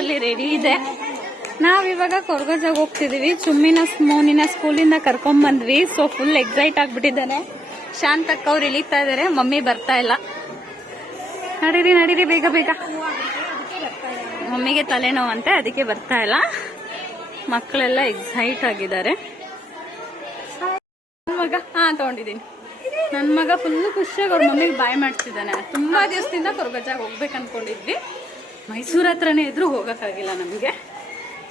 ಅಲ್ಲಿ ರೆಡಿ ಇದೆ. ನಾವಿವಾಗ ಕೊರಗಜ್ಜಾಗ ಹೋಗ್ತಿದೀವಿ. ಚುಮ್ಮಿನ ಮೋನಿನ ಸ್ಕೂಲಿಂದ ಕರ್ಕೊಂಡ್ ಬಂದ್ವಿ. ಸೊ ಫುಲ್ ಎಕ್ಸೈಟ್ ಆಗ್ಬಿಟ್ಟಿದ್ದಾನೆ. ಶಾಂತಕ್ಕ ಅವ್ರು ಇಳಿತಾ ಇದಾರೆ, ಮಮ್ಮಿ ಬರ್ತಾ ಇಲ್ಲ. ನಡೀರಿ ಬೇಗ ಬೇಗ. ಮಮ್ಮಿಗೆ ತಲೆನೋವಂತೆ, ಅದಕ್ಕೆ ಬರ್ತಾ ಇಲ್ಲ. ಮಕ್ಕಳೆಲ್ಲ ಎಕ್ಸೈಟ್ ಆಗಿದ್ದಾರೆ. ಮಗ ತಗೊಂಡಿದ್ದೀನಿ. ನನ್ನ ಮಗ ಫುಲ್ ಖುಷಿಯಾಗಿ ಅವ್ರ ಮಮ್ಮಿಗೆ ಬಾಯ್ ಮಾಡ್ತಿದ್ದಾನೆ. ತುಂಬಾ ದಿವಸದಿಂದ ಕೊರಗಜ್ಜಾಗ ಹೋಗ್ಬೇಕು ಅನ್ಕೊಂಡಿದ್ವಿ. ಮೈಸೂರು ಹತ್ರನೇ ಇದ್ರು ಹೋಗೋಕ್ಕಾಗಿಲ್ಲ ನಮಗೆ.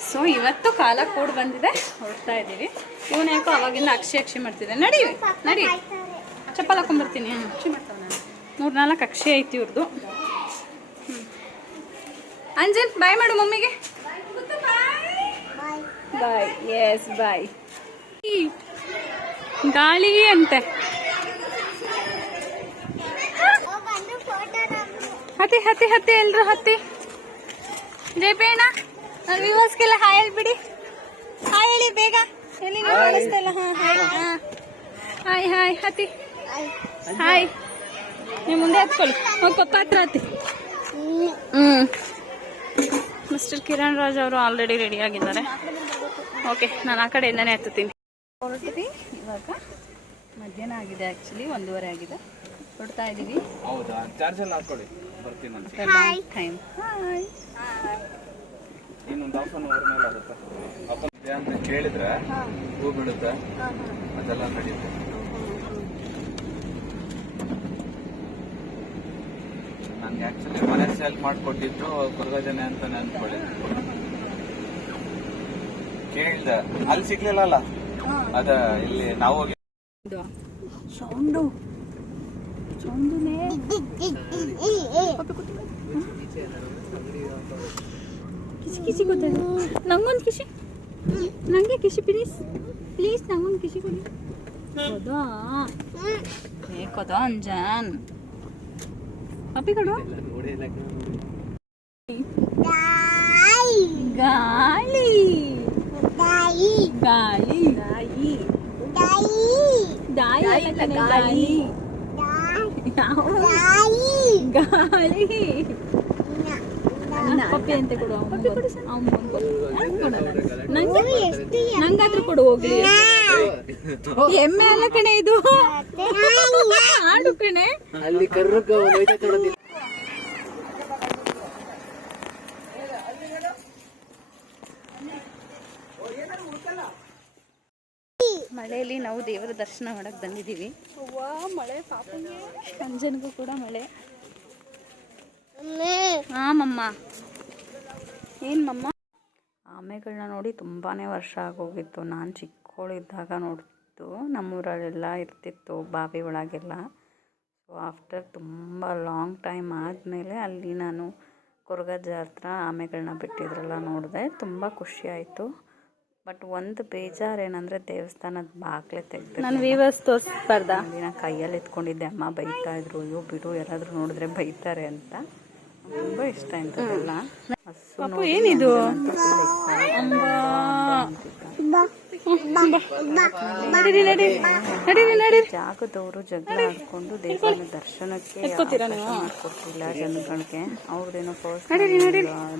ಸೊ ಇವತ್ತು ಕಾಲ ಕೂಡ್ ಬಂದಿದೆ, ಹೊರಡ್ತಾ ಇದ್ದೀವಿ. ಇವನು ಯಾಕೋ ಅವಾಗಿಂದ ಅಕ್ಷಿ ಮಾಡ್ತಿದ್ದೆ. ನಡಿ ಚಪ್ಪಲ್ ಹಾಕೊಂಡ್ಬರ್ತೀನಿ. ಅಕ್ಷಿ ಮಾಡ್ತಾವ. 3-4 ಅಕ್ಷಿ ಐತಿ ಇವ್ರದ್ದು. ಅಂಜನ್ ಬಾಯ್ ಮಾಡು ಮಮ್ಮಿಗೆ. ಬಾಯ್. ಎಸ್ ಬಾಯ್. ಗಾಳಿ ಅಂತೆ. ಹತ್ತಿ ಎಲ್ರು ಹತ್ತಿ. ಜಯಪೇಣ ವಿವಾಸ್ಗೆಲ್ಲ ಹಾಯ್ ಹೇಳ್ಬಿಡಿ. ಹಾಯ್ ಹೇಳಿ ಬೇಗ. ಎಲ್ಲಿ ಕಾಣಿಸ್ತಾ ಇಲ್ಲ. ಹಾಯ್ ಹತ್ತಿ. ಹಾಯ್. ನೀವು ಮುಂದೆ ಹತ್ಕೊಳ್ಳಿ. ಪಪ್ಪ ಹತ್ರ ಹತ್ತಿ. ಮಿಸ್ಟರ್ ಕಿರಣ್ ರಾಜ್ ಅವರು ಆಲ್ರೆಡಿ ರೆಡಿ ಆಗಿದ್ದಾರೆ. ಓಕೆ, ನಾನು ಆ ಕಡೆಯಿಂದಾನೇ ಹತ್ತೀನಿ. ಹೊರಟಿವಿ. ಇವಾಗ ಮಧ್ಯಾಹ್ನ ಆಗಿದೆ, ಆಕ್ಚುಲಿ 1:30 ಆಗಿದೆ. ಹೊರಡ್ತಾ ಇದೀವಿ. ಟೈಮ್. ಕೇಳಿದ್ರೆ ಹೂ ಬಿಡುತ್ತೆ, ಅದೆಲ್ಲ ನಡೆಯುತ್ತೆ. ನನ್ಗೆ ಆಕ್ಚುಲಿ ಮನೆ ಸೇಲ್ ಮಾಡ್ಕೊಟ್ಟಿದ್ದು ಕೊರಗಜ್ಜನೆ ಅಂತ ನೆನ್ಕೊಳ್ಳಿ. ಕೇಳಿದೆ, ಅಲ್ಲಿ ಸಿಗ್ಲಿಲ್ಲ. ಅದ ಇಲ್ಲಿ ನಾವು ಹೋಗಿ ಸೌಂಡು ಕಿಸಿ ಗೊತ್ತಾಗ. ನಂಗೊಂದು ಕಿಸಿ, ನಂಗೆ ಕಿಸಿ ಪ್ಲೀಸ್ ನಂಗೊಂದು ಕಿಸಿ ಕೊಡಿ. ಕೊದ ಅಂಜನ್ ಪಪ್ಪಿ ಕೊಡು. ಗಾಳಿ ಪಪ್ಪಿ ಅಂತ ಕೊಡು. ನಂಗಾದ್ರೂ ಕೊಡು ಹೋಗ್ಲಿ. ಎಮ್ಮೆ ಅಲ್ಲ ಕಣೆ ಇದು, ಆಡು ಕಣೆ. ಅಲ್ಲಿ ಮಳೆಯಲ್ಲಿ ನಾವು ದೇವರ ದರ್ಶನ ಮಾಡಕ್ ಬಂದಿದ್ದೀವಿ. ಮಳೆ ಪಾಪಂಗೆ, ಅಂಜನ್ಗೂ ಕೂಡ ಮಳೆ. ಮಮ್ಮ ಏನ್ ಮಮ್ಮ? ಆಮೆಗಳನ್ನ ನೋಡಿ ತುಂಬಾನೇ ವರ್ಷ ಆಗೋಗಿತ್ತು. ನಾನು ಚಿಕ್ಕವಳಿದ್ದಾಗ ನೋಡಿದ್ದು. ನಮ್ಮೂರಲ್ಲೆಲ್ಲ ಇರ್ತಿತ್ತು, ಬಾವಿ ಒಳಗೆಲ್ಲ. ಸೊ ಆಫ್ಟರ್ ತುಂಬ ಲಾಂಗ್ ಟೈಮ್ ಆದಮೇಲೆ ಅಲ್ಲಿ ನಾನು ಕೊರಗಜ್ಜ ಹತ್ರ ಆಮೆಗಳನ್ನ ಬಿಟ್ಟಿದ್ರೆಲ್ಲ ನೋಡಿದೆ. ತುಂಬ ಖುಷಿ ಆಯಿತು. ಬಟ್ ಒಂದು ಬೇಜಾರು ಏನಂದರೆ ದೇವಸ್ಥಾನದ ಬಾಗಿಲೇ ತೆಗೆದು ನಾನು ವೀವರ್ಸ್ ತೋರಿಸ್ಬಾರ್ದ. ದಿನ ಕೈಯಲ್ಲಿ ಎತ್ಕೊಂಡಿದ್ದೆ. ಅಮ್ಮ ಬೈತಾ ಇದ್ರು, ಅಯ್ಯೋ ಬಿಡು, ಯಾರಾದರೂ ನೋಡಿದ್ರೆ ಬೈತಾರೆ ಅಂತ. ತುಂಬ ಇಷ್ಟ ಇಂಥದ್ದೆಲ್ಲ. ಏನಿದು ಜಾಗದವರು ಜಗಳ ಆಡ್ಕೊಂಡು ದೇವಸ್ಥಾನ ದರ್ಶನಕ್ಕೆ ಮಾಡ್ಕೊಟ್ಟಿಲ್ಲ ಜನಗಳಿಗೆ. ಅವ್ರದ್ದೇನೋ ಪರ್ಸನಲ್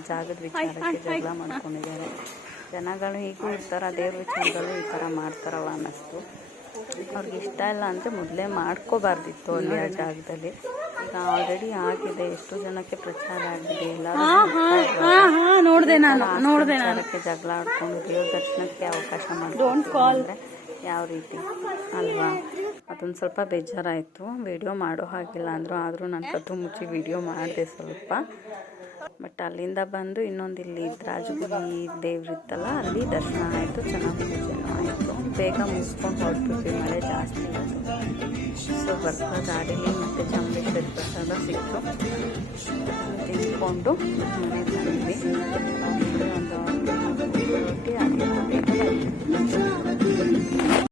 ಜಾಗದ ವಿಚಾರಕ್ಕೆ ಜಗಳ ಮಾಡ್ಕೊಂಡಿದ್ದಾರೆ. ಜನಗಳು ಹೀಗೂ ಇರ್ತಾರ, ದೇವ್ರ ವಿಚಾರಗಳು ಈ ಥರ ಮಾಡ್ತಾರಲ್ಲ ಅನ್ನಿಸ್ತು. ಅವ್ರಿಗೆ ಇಷ್ಟ ಇಲ್ಲ ಅಂದರೆ ಮೊದಲೇ ಮಾಡ್ಕೋಬಾರ್ದಿತ್ತು ಅಲ್ಲಿ ಆ ಜಾಗದಲ್ಲಿ. ಈಗ ಆಲ್ರೆಡಿ ಆಗಿದೆ, ಎಷ್ಟು ಜನಕ್ಕೆ ಪ್ರಚಾರ ಆಗಿದೆ. ಎಲ್ಲರೂ ಜಗಳ ಆಡ್ಕೊಂಡು ದೇವ್ರ ದರ್ಶನಕ್ಕೆ ಅವಕಾಶ ಮಾಡಿಕೊಂಡ್ರೆ ಯಾವ ರೀತಿ ಅಲ್ವಾ? ಅದೊಂದು ಸ್ವಲ್ಪ ಬೇಜಾರಾಯಿತು. ವಿಡಿಯೋ ಮಾಡೋ ಹಾಗಿಲ್ಲ ಅಂದರು, ಆದರೂ ನಾನು ಕದ್ದು ಮುಚ್ಚಿ ವಿಡಿಯೋ ಮಾಡಿದೆ ಸ್ವಲ್ಪ. ಬಟ್ ಅಲ್ಲಿಂದ ಬಂದು ಇನ್ನೊಂದು ಇಲ್ಲಿ ರಾಜಗುಡಿ ದೇವ್ರಿತ್ತಲ್ಲ, ಅಲ್ಲಿ ದರ್ಶನ ಆಯಿತು, ಚೆನ್ನಾಗಿ ಪೂಜೆನೂ ಆಯಿತು. ಬೇಗ ಮುಗಿಸ್ಕೊಂಡು ಹೊರಟ್ಬಿಟ್ವಿ, ಮಳೆ ಜಾಸ್ತಿ ಇತ್ತು. ಸೊ ಬರ್ತಾ ದಾರಿಲಿ ಮತ್ತು ಚಾಮುಂಡೇಶ್ವರಿ ಪ್ರಸಾದ ಸಿಕ್ತು, ತಿಂದ್ಕೊಂಡು ಮನೆಗೆ ಬಂದ್ವಿ. ಒಂದು ರೊಟ್ಟಿ ಆಗಿತ್ತು, ಬೇಗ